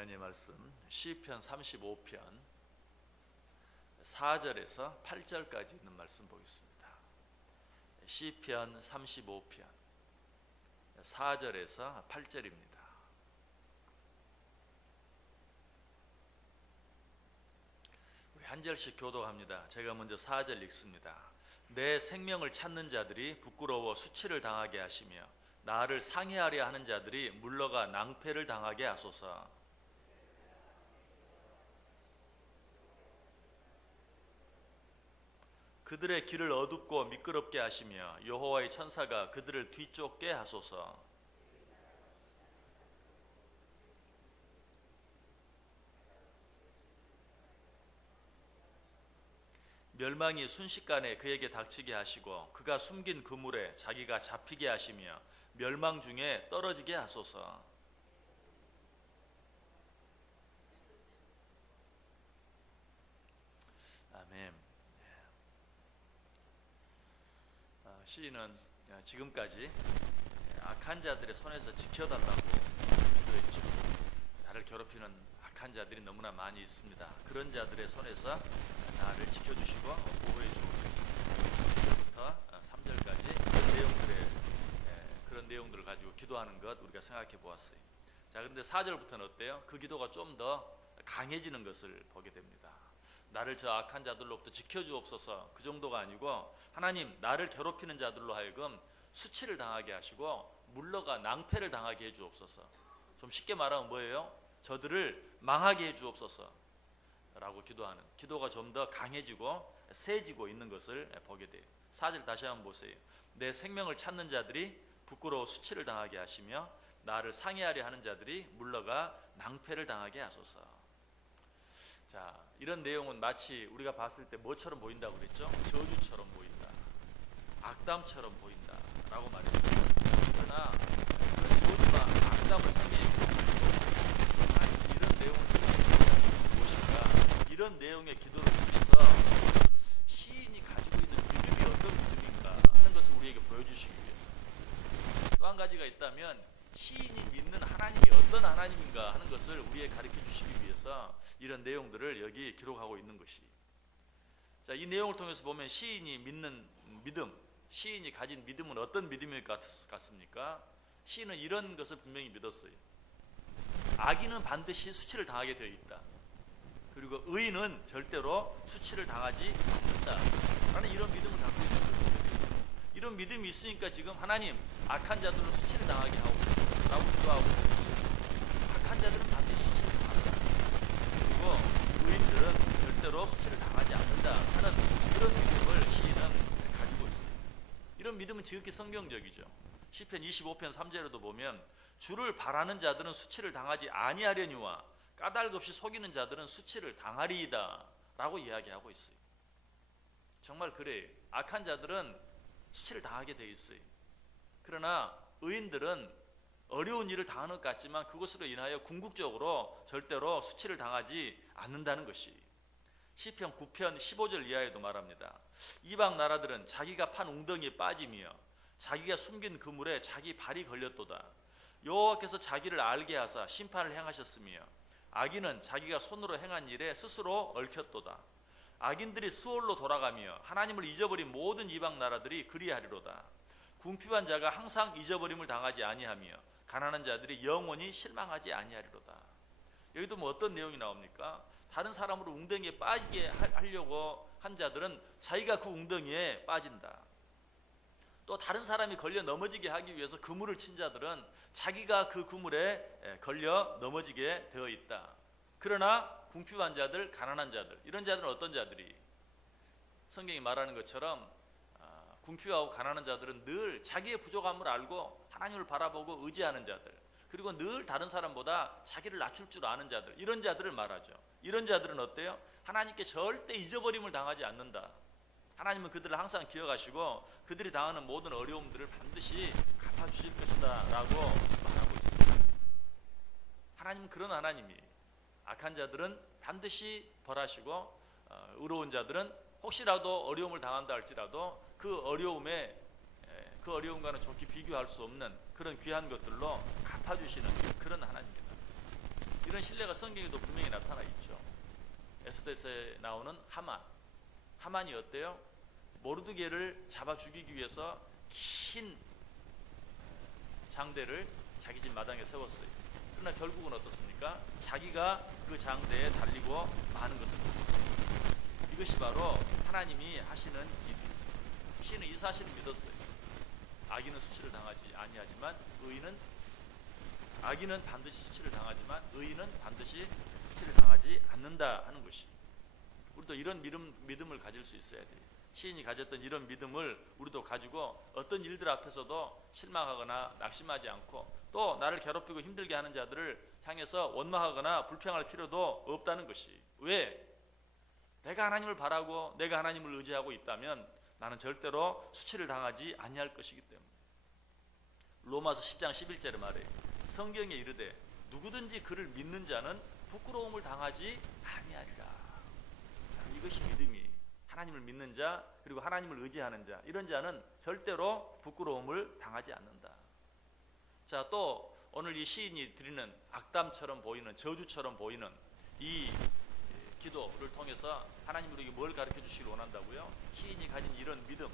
하나님의 말씀 시편 35편 4절에서 8절까지 있는 말씀 보겠습니다. 시편 35편 4절에서 8절입니다. 우리 한 절씩 교독합니다. 제가 먼저 4절 읽습니다. 내 생명을 찾는 자들이 부끄러워 수치를 당하게 하시며 나를 상해하려 하는 자들이 물러가 낭패를 당하게 하소서. 그들의 길을 어둡고 미끄럽게 하시며 여호와의 천사가 그들을 뒤쫓게 하소서. 멸망이 순식간에 그에게 닥치게 하시고 그가 숨긴 그물에 자기가 잡히게 하시며 멸망 중에 떨어지게 하소서. 아멘. 시인은 지금까지 악한 자들의 손에서 지켜달라고 기도했죠. 나를 괴롭히는 악한 자들이 너무나 많이 있습니다. 그런 자들의 손에서 나를 지켜주시고 보호해 주옵소서. 1절부터 3절까지 그런 내용들을 가지고 기도하는 것 우리가 생각해 보았어요. 자, 그런데 4절부터는 어때요? 그 기도가 좀 더 강해지는 것을 보게 됩니다. 나를 저 악한 자들로부터 지켜주옵소서, 그 정도가 아니고 하나님, 나를 괴롭히는 자들로 하여금 수치를 당하게 하시고 물러가 낭패를 당하게 해주옵소서. 좀 쉽게 말하면 뭐예요? 저들을 망하게 해주옵소서 라고 기도하는 기도가 좀 더 강해지고 세지고 있는 것을 보게 돼요. 4절 다시 한번 보세요. 내 생명을 찾는 자들이 부끄러워 수치를 당하게 하시며 나를 상해하려 하는 자들이 물러가 낭패를 당하게 하소서. 자, 이런 내용은 마치 우리가 봤을 때 뭐처럼 보인다고 그랬죠? 저주처럼 보인다, 악담처럼 보인다 라고 말했어요. 그러나 그 저주와 악담을 성경에 아니지 이런 내용을 생각해보면 무엇인가, 이런 내용의 기도를 통해서 시인이 가지고 있는 믿음이 어떤 믿음인가 하는 것을 우리에게 보여주시기 위해서, 또 한 가지가 있다면 시인이 믿는 하나님이 어떤 하나님인가 하는 것을 우리에게 가르쳐 주시기 위해서 이런 내용들을 여기 기록하고 있는 것이. 자, 이 내용을 통해서 보면 시인이 믿는 믿음, 시인이 가진 믿음은 어떤 믿음일 것 같습니까? 시인은 이런 것을 분명히 믿었어요. 악인은 반드시 수치를 당하게 되어 있다. 그리고 의인은 절대로 수치를 당하지 않는다 라는 이런 믿음을 갖고 있는 거예요. 이런 믿음이 있으니까 지금 하나님, 악한 자들은 수치를 당하게 하고 라고 기도하고, 악한 자들은 반드시 수치를 당한다, 그리고 의인들은 절대로 수치를 당하지 않는다 하는 그런 믿음을 시인은 가지고 있어요. 이런 믿음은 지극히 성경적이죠. 시편 25편 3절에도 보면 주를 바라는 자들은 수치를 당하지 아니하려니와 까닭 없이 속이는 자들은 수치를 당하리이다 라고 이야기하고 있어요. 정말 그래요. 악한 자들은 수치를 당하게 돼 있어요. 그러나 의인들은 어려운 일을 당하는 것 같지만 그것으로 인하여 궁극적으로 절대로 수치를 당하지 않는다는 것이. 시편 9편 15절 이하에도 말합니다. 이방 나라들은 자기가 판 웅덩이에 빠지며 자기가 숨긴 그물에 자기 발이 걸렸도다. 여호와께서 자기를 알게 하사 심판을 행하셨으며 악인은 자기가 손으로 행한 일에 스스로 얽혔도다. 악인들이 스올로 돌아가며 하나님을 잊어버린 모든 이방 나라들이 그리하리로다. 궁핍한 자가 항상 잊어버림을 당하지 아니하며 가난한 자들이 영원히 실망하지 아니하리로다. 여기도 뭐 어떤 내용이 나옵니까? 다른 사람으로 웅덩이에 빠지게 하려고 한 자들은 자기가 그 웅덩이에 빠진다. 또 다른 사람이 걸려 넘어지게 하기 위해서 그물을 친 자들은 자기가 그 그물에 걸려 넘어지게 되어 있다. 그러나 궁핍한 자들, 가난한 자들, 이런 자들은 어떤 자들이? 성경이 말하는 것처럼 궁핍하고 가난한 자들은 늘 자기의 부족함을 알고 하나님을 바라보고 의지하는 자들, 그리고 늘 다른 사람보다 자기를 낮출 줄 아는 자들, 이런 자들을 말하죠. 이런 자들은 어때요? 하나님께 절대 잊어버림을 당하지 않는다. 하나님은 그들을 항상 기억하시고 그들이 당하는 모든 어려움들을 반드시 갚아주실 것이다 라고 말하고 있습니다. 하나님은 그런 하나님이에요. 악한 자들은 반드시 벌하시고 의로운 자들은 혹시라도 어려움을 당한다 할지라도 그 어려움과는 좋게 비교할 수 없는 그런 귀한 것들로 갚아주시는 그런 하나님입니다. 이런 이런 신뢰가 성경에도 분명히 나타나 있죠. 에스더서에 나오는 하만이 어때요? 모르드게를 잡아 죽이기 위해서 긴 장대를 자기 집 마당에 세웠어요. 그러나 결국은 어떻습니까? 자기가 그 장대에 달리고 마는 것을 봅니다. 이것이 바로 하나님이 하시는 일. 시인은 이 사실을 믿었어요. 악인은 수치를 당하지 아니하지만 악인은 반드시 수치를 당하지만 의인은 반드시 수치를 당하지 않는다 하는 것이. 우리도 이런 믿음을 가질 수 있어야 돼요. 시인이 가졌던 이런 믿음을 우리도 가지고 어떤 일들 앞에서도 실망하거나 낙심하지 않고 또 나를 괴롭히고 힘들게 하는 자들을 향해서 원망하거나 불평할 필요도 없다는 것이. 왜? 내가 하나님을 바라고 내가 하나님을 의지하고 있다면 나는 절대로 수치를 당하지 아니할 것이기 때문에. 로마서 10장 11절에 말해 성경에 이르되 누구든지 그를 믿는 자는 부끄러움을 당하지 아니하리라. 이것이 믿음이. 하나님을 믿는 자 그리고 하나님을 의지하는 자, 이런 자는 절대로 부끄러움을 당하지 않는다. 자, 또 오늘 이 시인이 드리는 악담처럼 보이는, 저주처럼 보이는 이 기도를 통해서 하나님 우리에게 뭘 가르쳐 주시길 원한다고요? 시인이 가진 이런 믿음,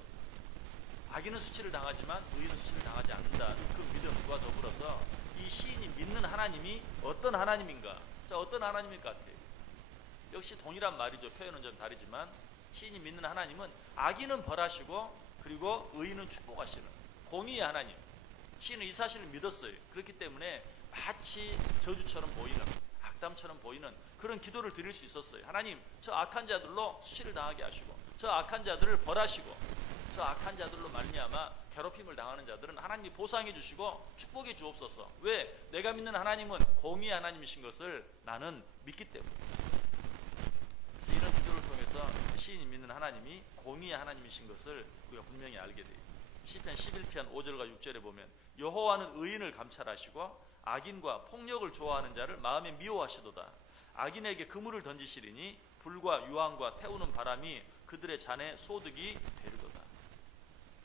악인은 수치를 당하지만 의인은 수치를 당하지 않는다, 그 믿음과 더불어서 이 시인이 믿는 하나님이 어떤 하나님인가? 자, 어떤 하나님일 것 같아요? 역시 동일한 말이죠. 표현은 좀 다르지만 시인이 믿는 하나님은 악인은 벌하시고 그리고 의인은 축복하시는 공의의 하나님. 시인은 이 사실을 믿었어요. 그렇기 때문에 마치 저주처럼 보이는, 악담처럼 보이는 그런 기도를 드릴 수 있었어요. 하나님, 저 악한 자들로 수치를 당하게 하시고 저 악한 자들을 벌하시고 저 악한 자들로 말미암아 괴롭힘을 당하는 자들은 하나님이 보상해 주시고 축복해 주옵소서. 왜? 내가 믿는 하나님은 공의의 하나님이신 것을 나는 믿기 때문에. 그래서 이런 기도를 통해서 시인이 믿는 하나님이 공의의 하나님이신 것을 우리가 분명히 알게 돼요. 시편 11편 5절과 6절에 보면 여호와는 의인을 감찰하시고 악인과 폭력을 좋아하는 자를 마음에 미워하시도다. 악인에게 그물을 던지시리니 불과 유황과 태우는 바람이 그들의 잔에 소득이 되리도다.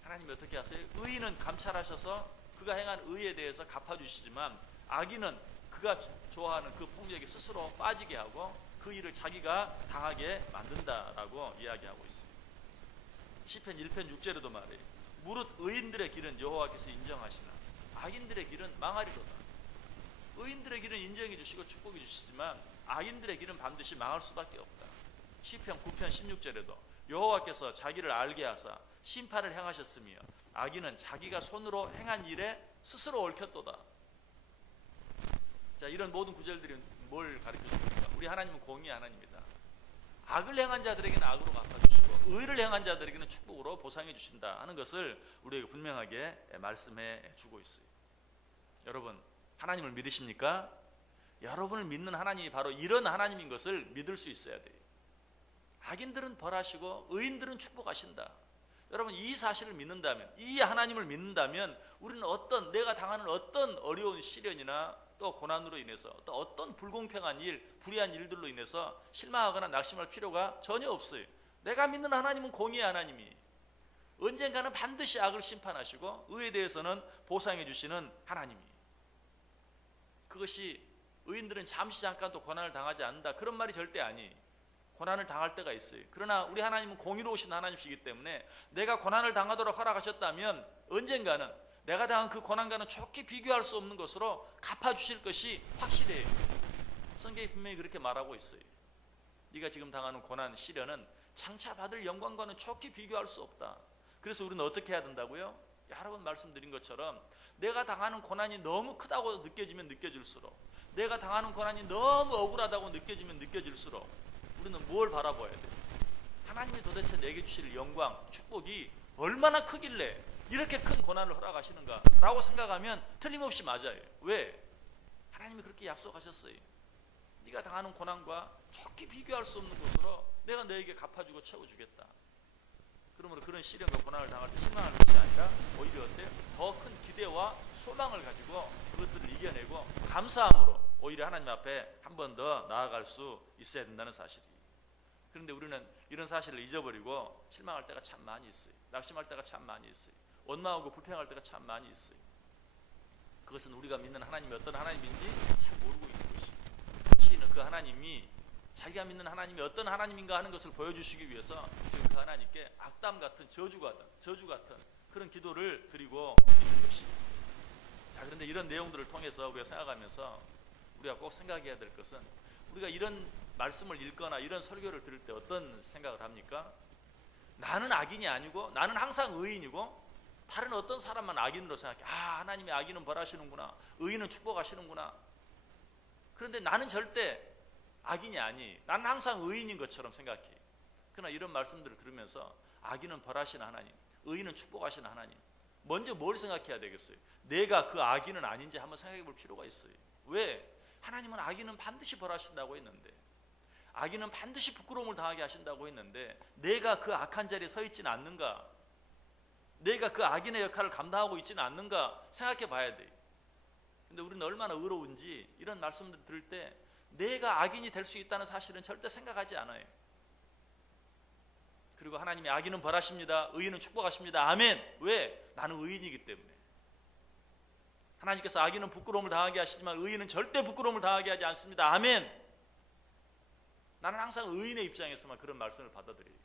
하나님이 어떻게 하세요? 의인은 감찰하셔서 그가 행한 의에 대해서 갚아주시지만 악인은 그가 좋아하는 그 폭력에 스스로 빠지게 하고 그 일을 자기가 당하게 만든다라고 이야기하고 있습니다. 시편 1편 6절에도 말해요. 무릇 의인들의 길은 여호와께서 인정하시나 악인들의 길은 망하리로다. 의인들의 길은 인정해 주시고 축복해 주시지만 악인들의 길은 반드시 망할 수밖에 없다. 시편 9편 16절에도 여호와께서 자기를 알게 하사 심판을 행하셨으며 악인은 자기가 손으로 행한 일에 스스로 얽혔도다. 자, 이런 모든 구절들이 뭘 가르쳐 줍니까? 우리 하나님은 공의의 하나님이다. 악을 행한 자들에게는 악으로 갚아주시고 의를 행한 자들에게는 축복으로 보상해 주신다 하는 것을 우리에게 분명하게 말씀해 주고 있어요. 여러분, 하나님을 믿으십니까? 여러분을 믿는 하나님이 바로 이런 하나님인 것을 믿을 수 있어야 돼요. 악인들은 벌하시고 의인들은 축복하신다. 여러분, 이 사실을 믿는다면, 이 하나님을 믿는다면 우리는 내가 당하는 어떤 어려운 시련이나 또 고난으로 인해서 또 어떤 불공평한 일, 불의한 일들로 인해서 실망하거나 낙심할 필요가 전혀 없어요. 내가 믿는 하나님은 공의의 하나님이 언젠가는 반드시 악을 심판하시고 의에 대해서는 보상해 주시는 하나님이. 그것이 의인들은 잠깐 또 고난을 당하지 않는다, 그런 말이 절대 아니에요. 고난을 당할 때가 있어요. 그러나 우리 하나님은 공의로우신 하나님이시기 때문에 내가 고난을 당하도록 허락하셨다면 언젠가는 내가 당한 그 고난과는 좋게 비교할 수 없는 것으로 갚아주실 것이 확실해요. 성경이 분명히 그렇게 말하고 있어요. 네가 지금 당하는 고난, 시련은 장차 받을 영광과는 좋게 비교할 수 없다. 그래서 우리는 어떻게 해야 된다고요? 여러 번 말씀드린 것처럼 내가 당하는 고난이 너무 크다고 느껴지면 느껴질수록, 내가 당하는 고난이 너무 억울하다고 느껴지면 느껴질수록 우리는 뭘 바라봐야 돼? 하나님이 도대체 내게 주실 영광, 축복이 얼마나 크길래 이렇게 큰 고난을 허락하시는가 라고 생각하면 틀림없이 맞아요. 왜? 하나님이 그렇게 약속하셨어요. 네가 당하는 고난과 좋게 비교할 수 없는 것으로 내가 너에게 갚아주고 채워주겠다. 그러므로 그런 시련과 고난을 당할 때 실망할 것이 아니라 오히려 어때요? 더 큰 기대와 소망을 가지고 그것들을 이겨내고 감사함으로 오히려 하나님 앞에 한 번 더 나아갈 수 있어야 된다는 사실이에요. 그런데 우리는 이런 사실을 잊어버리고 실망할 때가 참 많이 있어요. 낙심할 때가 참 많이 있어요. 원망하고 불평할 때가 참 많이 있어요. 그것은 우리가 믿는 하나님이 어떤 하나님인지 잘 모르고 있는 것이. 하나님이, 자기가 믿는 하나님이 어떤 하나님인가 하는 것을 보여주시기 위해서 지금 그 하나님께 악담 같은 저주 같은 그런 기도를 드리고 있는 것입니다. 자, 그런데 이런 내용들을 통해서 우리가 생각하면서 우리가 꼭 생각해야 될 것은, 우리가 이런 말씀을 읽거나 이런 설교를 들을 때 어떤 생각을 합니까? 나는 악인이 아니고, 나는 항상 의인이고, 다른 어떤 사람만 악인으로 생각해. 하나님이 악인은 벌하시는구나, 의인은 축복하시는구나. 그런데 나는 절대 악인이 아니, 나는 항상 의인인 것처럼 생각해. 그러나 이런 말씀들을 들으면서 악인은 벌하시는 하나님, 의인은 축복하시는 하나님, 먼저 뭘 생각해야 되겠어요? 내가 그 악인은 아닌지 한번 생각해 볼 필요가 있어요. 왜? 하나님은 악인은 반드시 벌하신다고 했는데, 악인은 반드시 부끄러움을 당하게 하신다고 했는데, 내가 그 악한 자리에 서 있지는 않는가? 내가 그 악인의 역할을 감당하고 있지는 않는가 생각해 봐야 돼요. 근데 우리는 얼마나 의로운지 이런 말씀들을 들을 때 내가 악인이 될 수 있다는 사실은 절대 생각하지 않아요. 그리고 하나님이 악인은 벌하십니다, 의인은 축복하십니다. 아멘. 왜? 나는 의인이기 때문에. 하나님께서 악인은 부끄러움을 당하게 하시지만 의인은 절대 부끄러움을 당하게 하지 않습니다. 아멘. 나는 항상 의인의 입장에서만 그런 말씀을 받아들여요.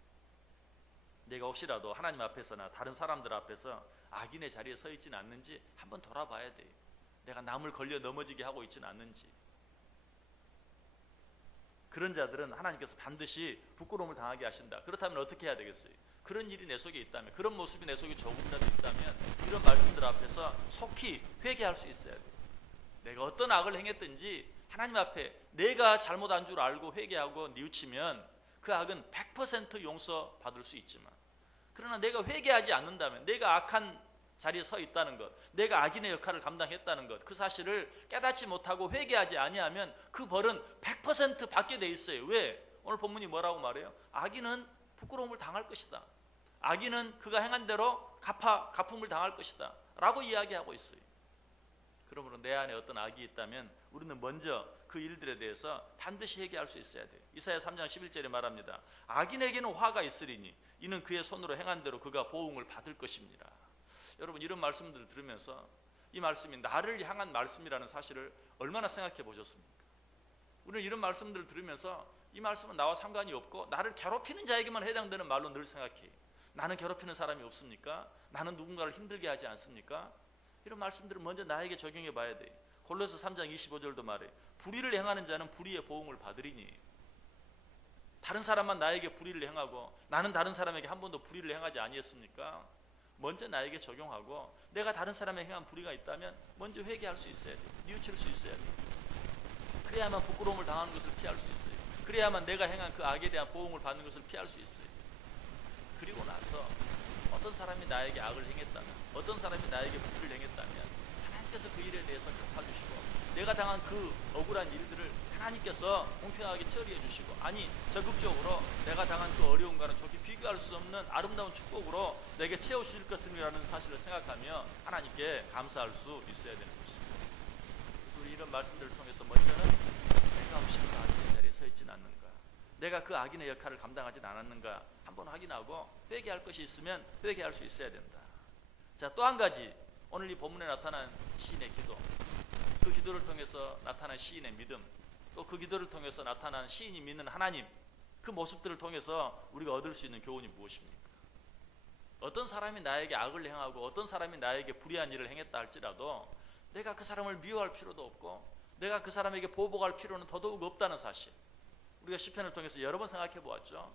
내가 혹시라도 하나님 앞에서나 다른 사람들 앞에서 악인의 자리에 서 있지는 않는지 한번 돌아봐야 돼요. 내가 남을 걸려 넘어지게 하고 있지는 않는지. 그런 자들은 하나님께서 반드시 부끄러움을 당하게 하신다. 그렇다면 어떻게 해야 되겠어요? 그런 일이 내 속에 있다면, 그런 모습이 내 속에 조금이라도 있다면 이런 말씀들 앞에서 속히 회개할 수 있어야 돼요. 내가 어떤 악을 행했든지 하나님 앞에 내가 잘못한 줄 알고 회개하고 뉘우치면 그 악은 100% 용서받을 수 있지만, 그러나 내가 회개하지 않는다면, 내가 악한 자리에 서 있다는 것, 내가 악인의 역할을 감당했다는 것, 그 사실을 깨닫지 못하고 회개하지 아니하면 그 벌은 100% 받게 돼 있어요. 왜? 오늘 본문이 뭐라고 말해요? 악인은 부끄러움을 당할 것이다, 악인은 그가 행한 대로 갚음을 당할 것이다 라고 이야기하고 있어요. 그러므로 내 안에 어떤 악이 있다면 우리는 먼저 그 일들에 대해서 반드시 회개할 수 있어야 돼요. 이사야 3장 11절에 말합니다. 악인에게는 화가 있으리니 이는 그의 손으로 행한 대로 그가 보응을 받을 것입니다. 여러분, 이런 말씀들을 들으면서 이 말씀이 나를 향한 말씀이라는 사실을 얼마나 생각해 보셨습니까? 우리는 이런 말씀들을 들으면서 이 말씀은 나와 상관이 없고 나를 괴롭히는 자에게만 해당되는 말로 늘 생각해요. 나는 괴롭히는 사람이 없습니까? 나는 누군가를 힘들게 하지 않습니까? 이런 말씀들을 먼저 나에게 적용해 봐야 돼요. 골로새 3장 25절도 말해, 불의를 행하는 자는 불의의 보응을 받으리니. 다른 사람만 나에게 불의를 행하고 나는 다른 사람에게 한 번도 불의를 행하지 아니했습니까? 먼저 나에게 적용하고, 내가 다른 사람에 행한 불의가 있다면 먼저 회개할 수 있어야 돼요. 뉘우칠 수 있어야 돼요. 그래야만 부끄러움을 당하는 것을 피할 수 있어요. 그래야만 내가 행한 그 악에 대한 보응을 받는 것을 피할 수 있어요. 그리고 나서 어떤 사람이 나에게 악을 행했다면, 어떤 사람이 나에게 불의를 행했다면 하나님께서 그 일에 대해서 갚아주시고, 내가 당한 그 억울한 일들을 하나님께서 공평하게 처리해 주시고, 아니 적극적으로 내가 당한 그 어려움과는 좋게 비교할 수 없는 아름다운 축복으로 내게 채워주실 것이라는 사실을 생각하며 하나님께 감사할 수 있어야 되는 것입니다. 그래서 우리 이런 말씀들을 통해서 먼저는 내가 혹시 그 악인의 자리에 서 있지는 않는가, 내가 그 악인의 역할을 감당하지 않았는가 한번 확인하고 회개할 것이 있으면 회개할 수 있어야 된다. 자, 또 한 가지, 오늘 이 본문에 나타난 시인의 기도, 그 기도를 통해서 나타난 시인의 믿음, 또 그 기도를 통해서 나타난 시인이 믿는 하나님, 그 모습들을 통해서 우리가 얻을 수 있는 교훈이 무엇입니까? 어떤 사람이 나에게 악을 행하고 어떤 사람이 나에게 불의한 일을 행했다 할지라도 내가 그 사람을 미워할 필요도 없고 내가 그 사람에게 보복할 필요는 더더욱 없다는 사실, 우리가 시편을 통해서 여러 번 생각해 보았죠.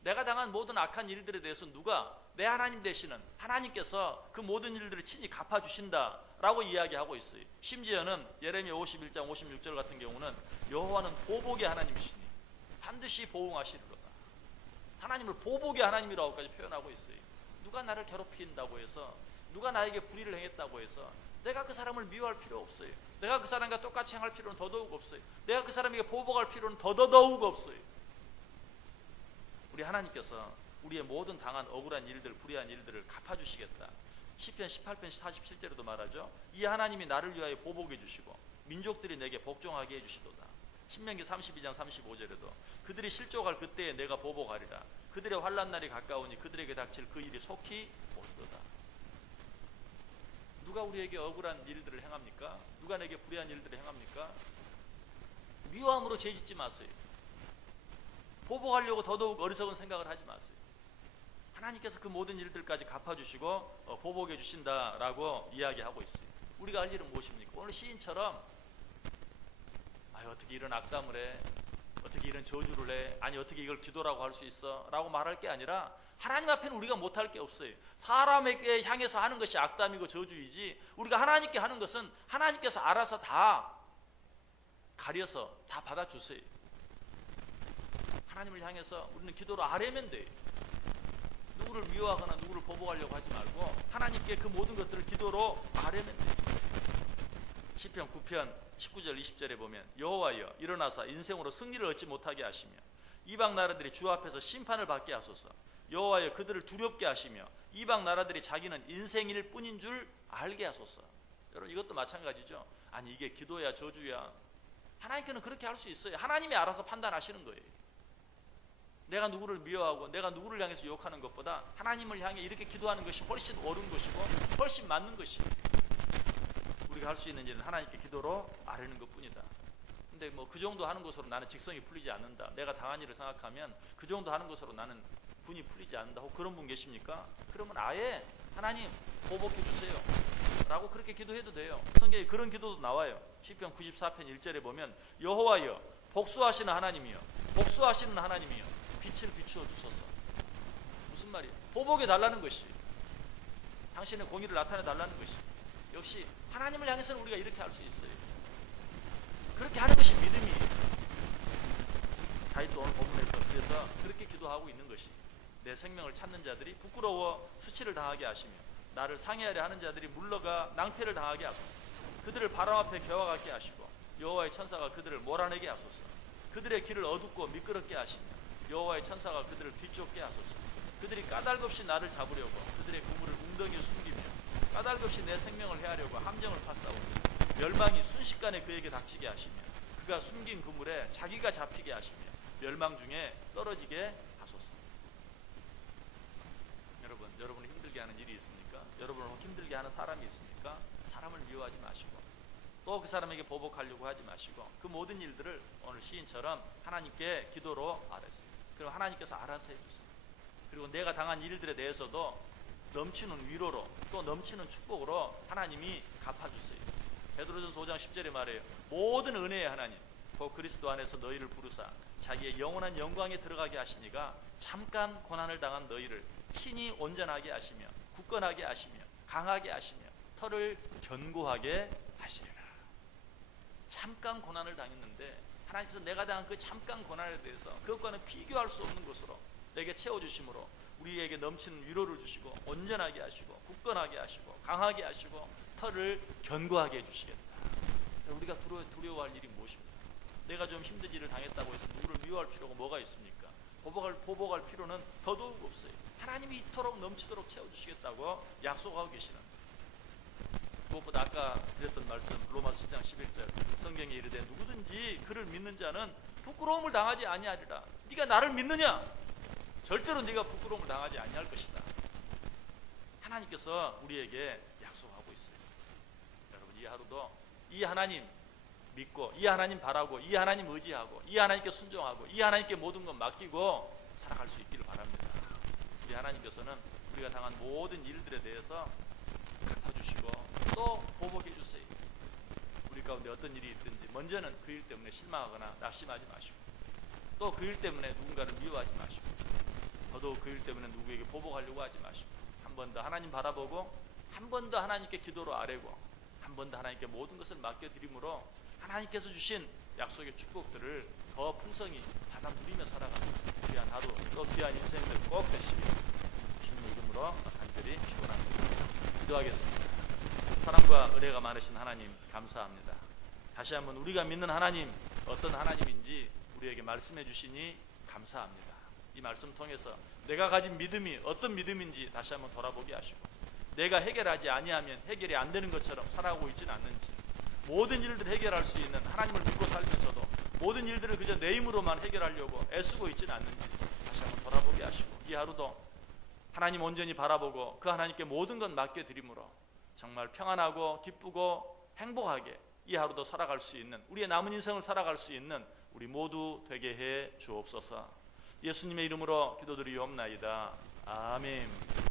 내가 당한 모든 악한 일들에 대해서 누가, 내 하나님 되시는 하나님께서 그 모든 일들을 친히 갚아주신다 라고 이야기하고 있어요. 심지어는 예레미야 51장 56절 같은 경우는 여호와는 보복의 하나님이시니 반드시 보응하시리로다, 하나님을 보복의 하나님이라고까지 표현하고 있어요. 누가 나를 괴롭힌다고 해서, 누가 나에게 불의를 행했다고 해서 내가 그 사람을 미워할 필요 없어요. 내가 그 사람과 똑같이 행할 필요는 더더욱 없어요. 내가 그 사람에게 보복할 필요는 더더욱 없어요. 우리 하나님께서 우리의 모든 당한 억울한 일들, 불의한 일들을 갚아주시겠다. 시편 18편 47절에도 말하죠. 이 하나님이 나를 위하여 보복해 주시고 민족들이 내게 복종하게 해주시도다. 신명기 32장 35절에도 그들이 실족할 그때에 내가 보복하리라. 그들의 환난 날이 가까우니 그들에게 닥칠 그 일이 속히 오리로다. 누가 우리에게 억울한 일들을 행합니까? 누가 내게 불의한 일들을 행합니까? 미워함으로 죄 짓지 마세요. 보복하려고 더더욱 어리석은 생각을 하지 마세요. 하나님께서 그 모든 일들까지 갚아주시고 보복해 주신다라고 이야기하고 있어요. 우리가 할 일은 무엇입니까? 오늘 시인처럼 어떻게 이런 악담을 해? 어떻게 이런 저주를 해? 아니 어떻게 이걸 기도라고 할 수 있어? 라고 말할 게 아니라 하나님 앞에는 우리가 못할 게 없어요. 사람에게 향해서 하는 것이 악담이고 저주이지, 우리가 하나님께 하는 것은 하나님께서 알아서 다 가려서 다 받아주세요. 하나님을 향해서 우리는 기도로 아뢰면 돼요. 누구를 미워하거나 누구를 보복하려고 하지 말고 하나님께 그 모든 것들을 기도로 아뢰면 돼요. 시편 9편 19절 20절에 보면 여호와여 일어나사 인생으로 승리를 얻지 못하게 하시며 이방 나라들이 주 앞에서 심판을 받게 하소서. 여호와여 그들을 두렵게 하시며 이방 나라들이 자기는 인생일 뿐인 줄 알게 하소서. 여러분 이것도 마찬가지죠. 아니 이게 기도야 저주야? 하나님께는 그렇게 할 수 있어요. 하나님이 알아서 판단하시는 거예요. 내가 누구를 미워하고 내가 누구를 향해서 욕하는 것보다 하나님을 향해 이렇게 기도하는 것이 훨씬 옳은 것이고 훨씬 맞는 것이에요. 우리가 할 수 있는 일은 하나님께 기도로 아뢰는 것뿐이다. 근데 뭐 그 정도 하는 것으로 나는 직성이 풀리지 않는다, 내가 당한 일을 생각하면 그 정도 하는 것으로 나는 분이 풀리지 않는다, 혹 그런 분 계십니까? 그러면 아예 하나님 보복해 주세요 라고 그렇게 기도해도 돼요. 성경에 그런 기도도 나와요. 시편 94편 1절에 보면 여호와여 복수하시는 하나님이여 복수하시는 하나님이여 빛을 비추어 주소서. 무슨 말이에요? 보복해 달라는 것이, 당신의 공의를 나타내 달라는 것이. 역시 하나님을 향해서는 우리가 이렇게 할 수 있어요. 그렇게 하는 것이 믿음이에요. 다윗도 오늘 본문에서 그래서 그렇게 기도하고 있는 것이, 내 생명을 찾는 자들이 부끄러워 수치를 당하게 하시며 나를 상해하려 하는 자들이 물러가 낭패를 당하게 하소서. 그들을 바람 앞에 겨워가게 하시고 여호와의 천사가 그들을 몰아내게 하소서. 그들의 길을 어둡고 미끄럽게 하시며 여호와의 천사가 그들을 뒤쫓게 하소서. 그들이 까닭없이 나를 잡으려고 그들의 그물을 웅덩이에 숨기며 까닭없이 내 생명을 해하려고 함정을 파싸오니 멸망이 순식간에 그에게 닥치게 하시며 그가 숨긴 그물에 자기가 잡히게 하시며 멸망 중에 떨어지게 하소서. 여러분을 힘들게 하는 일이 있습니까? 여러분을 힘들게 하는 사람이 있습니까? 사람을 미워하지 마시고 또 그 사람에게 보복하려고 하지 마시고 그 모든 일들을 오늘 시인처럼 하나님께 기도로 아뢰습니다. 그리고 하나님께서 알아서 해주세요. 그리고 내가 당한 일들에 대해서도 넘치는 위로로 또 넘치는 축복으로 하나님이 갚아주세요. 베드로전서 5장 10절에 말해요. 모든 은혜의 하나님 곧 그리스도 안에서 너희를 부르사 자기의 영원한 영광에 들어가게 하시니가 잠깐 고난을 당한 너희를 친히 온전하게 하시며 굳건하게 하시며 강하게 하시며 털을 견고하게 하시리라. 잠깐 고난을 당했는데 하나님께서 내가 당한 그 잠깐 고난에 대해서 그것과는 비교할 수 없는 것으로 내게 채워주심으로 우리에게 넘치는 위로를 주시고 온전하게 하시고 굳건하게 하시고 강하게 하시고 털을 견고하게 해주시겠다. 우리가 두려워할 일이 무엇입니까? 내가 좀 힘든 일을 당했다고 해서 누구를 미워할 필요가 뭐가 있습니까? 보복할 필요는 더더욱 없어요. 하나님이 이토록 넘치도록 채워주시겠다고 약속하고 계시는, 무엇보다 아까 드렸던 말씀 로마서 10장 11절 성경에 이르되 누구든지 그를 믿는 자는 부끄러움을 당하지 아니하리라. 네가 나를 믿느냐? 절대로 네가 부끄러움을 당하지 아니할 것이다. 하나님께서 우리에게 약속하고 있어요. 여러분 이 하루도 이 하나님 믿고 이 하나님 바라고 이 하나님 의지하고 이 하나님께 순종하고 이 하나님께 모든 것 맡기고 살아갈 수 있기를 바랍니다. 우리 하나님께서는 우리가 당한 모든 일들에 대해서 갚아주시고 또 보복해 주세요. 우리 가운데 어떤 일이 있든지 먼저는 그 일 때문에 실망하거나 낙심하지 마시고 또 그 일 때문에 누군가를 미워하지 마시고 더더욱 그 일 때문에 누구에게 보복하려고 하지 마시고 한 번 더 하나님 바라보고 한 번 더 하나님께 기도로 아뢰고 한 번 더 하나님께 모든 것을 맡겨드림으로 하나님께서 주신 약속의 축복들을 더 풍성히 받아 누리며 살아가는 귀한 하루 또 귀한 인생들 꼭 되시길 주님 이름으로 간절히 축원합니다. 기도하겠습니다. 사랑과 은혜가 많으신 하나님 감사합니다. 다시 한번 우리가 믿는 하나님 어떤 하나님인지 우리에게 말씀해 주시니 감사합니다. 이 말씀 통해서 내가 가진 믿음이 어떤 믿음인지 다시 한번 돌아보게 하시고 내가 해결하지 아니하면 해결이 안 되는 것처럼 살아가고 있지는 않는지, 모든 일들을 해결할 수 있는 하나님을 믿고 살면서도 모든 일들을 그저 내 힘으로만 해결하려고 애쓰고 있지는 않는지 다시 한번 돌아보게 하시고 이 하루도 하나님 온전히 바라보고 그 하나님께 모든 것 맡겨드림으로 정말 평안하고 기쁘고 행복하게 이 하루도 살아갈 수 있는, 우리의 남은 인생을 살아갈 수 있는 우리 모두 되게 해 주옵소서. 예수님의 이름으로 기도드리옵나이다. 아멘.